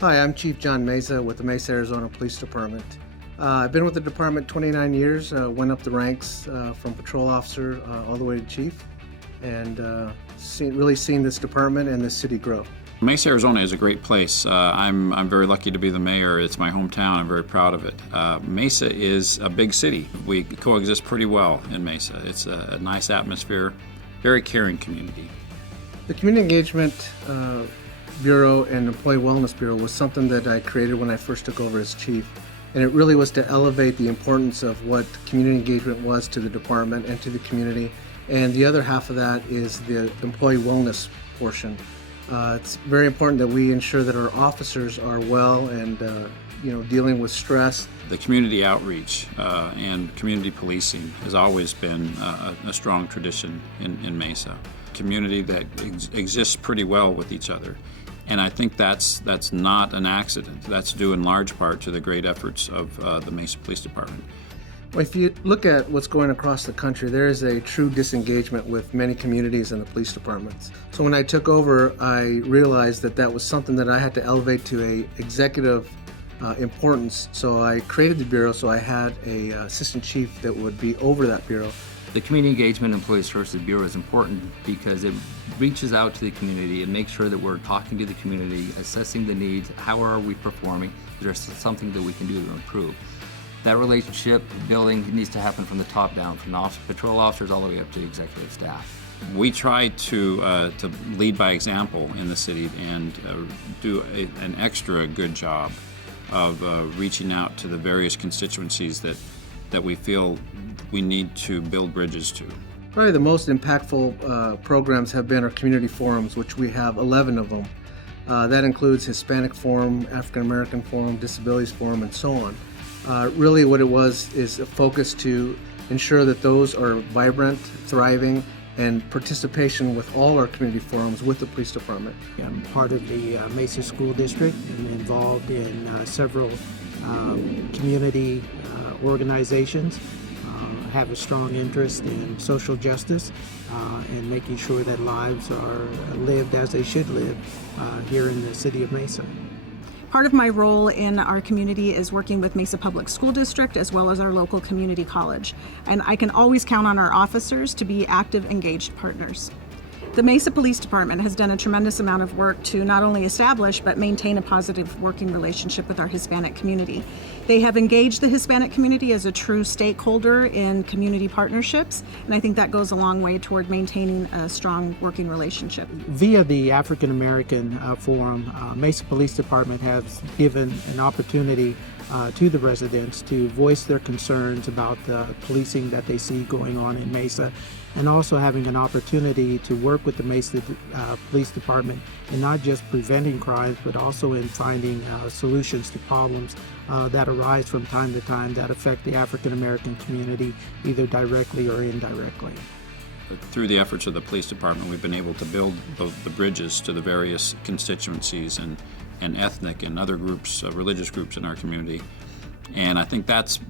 Hi, I'm Chief John Meza with the Mesa, Arizona Police Department. I've been with the department 29 years, went up the ranks from patrol officer all the way to chief, and really seen this department and this city grow. Mesa, Arizona is a great place. I'm very lucky to be the mayor. It's my hometown. I'm very proud of it. Mesa is a big city. We coexist pretty well in Mesa. It's a nice atmosphere, very caring community. The Community Engagement Bureau and Employee Wellness Bureau was something that I created when I first took over as chief. And it really was to elevate the importance of what community engagement was to the department and to the community. And the other half of that is the employee wellness portion. It's very important that we ensure that our officers are well and dealing with stress. The community outreach and community policing has always been a strong tradition in Mesa. Community that exists pretty well with each other. And I think that's not an accident. That's due in large part to the great efforts of the Mesa Police Department. Well, if you look at what's going across the country, there is a true disengagement with many communities and the police departments. So when I took over, I realized that was something that I had to elevate to a executive importance. So I created the bureau, so I had a assistant chief that would be over that bureau. The Community Engagement and Employee Services Bureau is important because it reaches out to the community and makes sure that we're talking to the community, assessing the needs, how are we performing, is there something that we can do to improve. That relationship building needs to happen from the top down, from the patrol officers all the way up to the executive staff. We try to lead by example in the city and do an extra good job of reaching out to the various constituencies that we feel we need to build bridges to. Probably the most impactful programs have been our community forums, which we have 11 of them. That includes Hispanic Forum, African American Forum, Disabilities Forum, and so on. Really what it was is a focus to ensure that those are vibrant, thriving, and participation with all our community forums with the police department. I'm part of the Mesa School District and involved in several community organizations. Have a strong interest in social justice and making sure that lives are lived as they should live here in the city of Mesa. Part of my role in our community is working with Mesa Public School District as well as our local community college. And I can always count on our officers to be active, engaged partners. The Mesa Police Department has done a tremendous amount of work to not only establish but maintain a positive working relationship with our Hispanic community. They have engaged the Hispanic community as a true stakeholder in community partnerships, and I think that goes a long way toward maintaining a strong working relationship. Via the African American Forum, Mesa Police Department has given an opportunity to the residents to voice their concerns about the policing that they see going on in Mesa, and also having an opportunity to work with the Mesa Police Department in not just preventing crimes, but also in finding solutions to problems that arise from time to time that affect the African American community, either directly or indirectly. Through the efforts of the police department, we've been able to build the bridges to the various constituencies and ethnic and other groups, religious groups in our community. And I think that's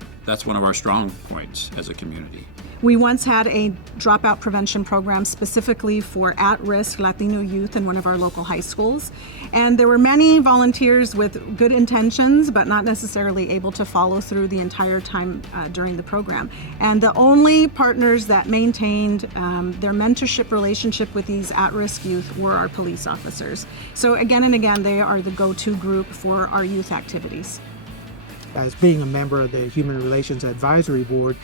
one of our strong points as a community. We once had a dropout prevention program specifically for at-risk Latino youth in one of our local high schools. And there were many volunteers with good intentions, but not necessarily able to follow through the entire time during the program. And the only partners that maintained their mentorship relationship with these at-risk youth were our police officers. So again and again, they are the go-to group for our youth activities. As being a member of the Human Relations Advisory Board,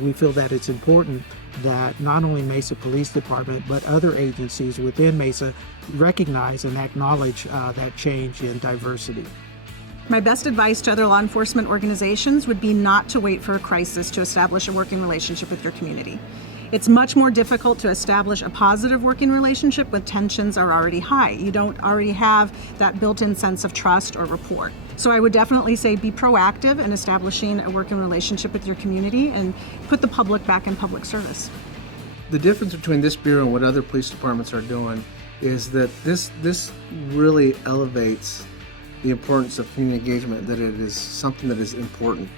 we feel that it's important that not only Mesa Police Department, but other agencies within Mesa recognize and acknowledge that change in diversity. My best advice to other law enforcement organizations would be not to wait for a crisis to establish a working relationship with your community. It's much more difficult to establish a positive working relationship when tensions are already high. You don't already have that built-in sense of trust or rapport. So I would definitely say be proactive in establishing a working relationship with your community and put the public back in public service. The difference between this bureau and what other police departments are doing is that this really elevates the importance of community engagement, that it is something that is important.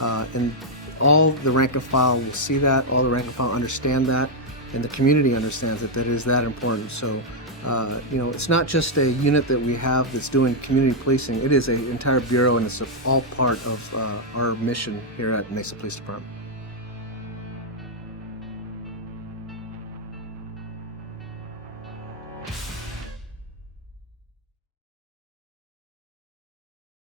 And all the rank and file will see that, all the rank and file understand that, and the community understands that is that important. So It's not just a unit that we have that's doing community policing. It is an entire bureau, and it's all part of our mission here at Mesa Police Department.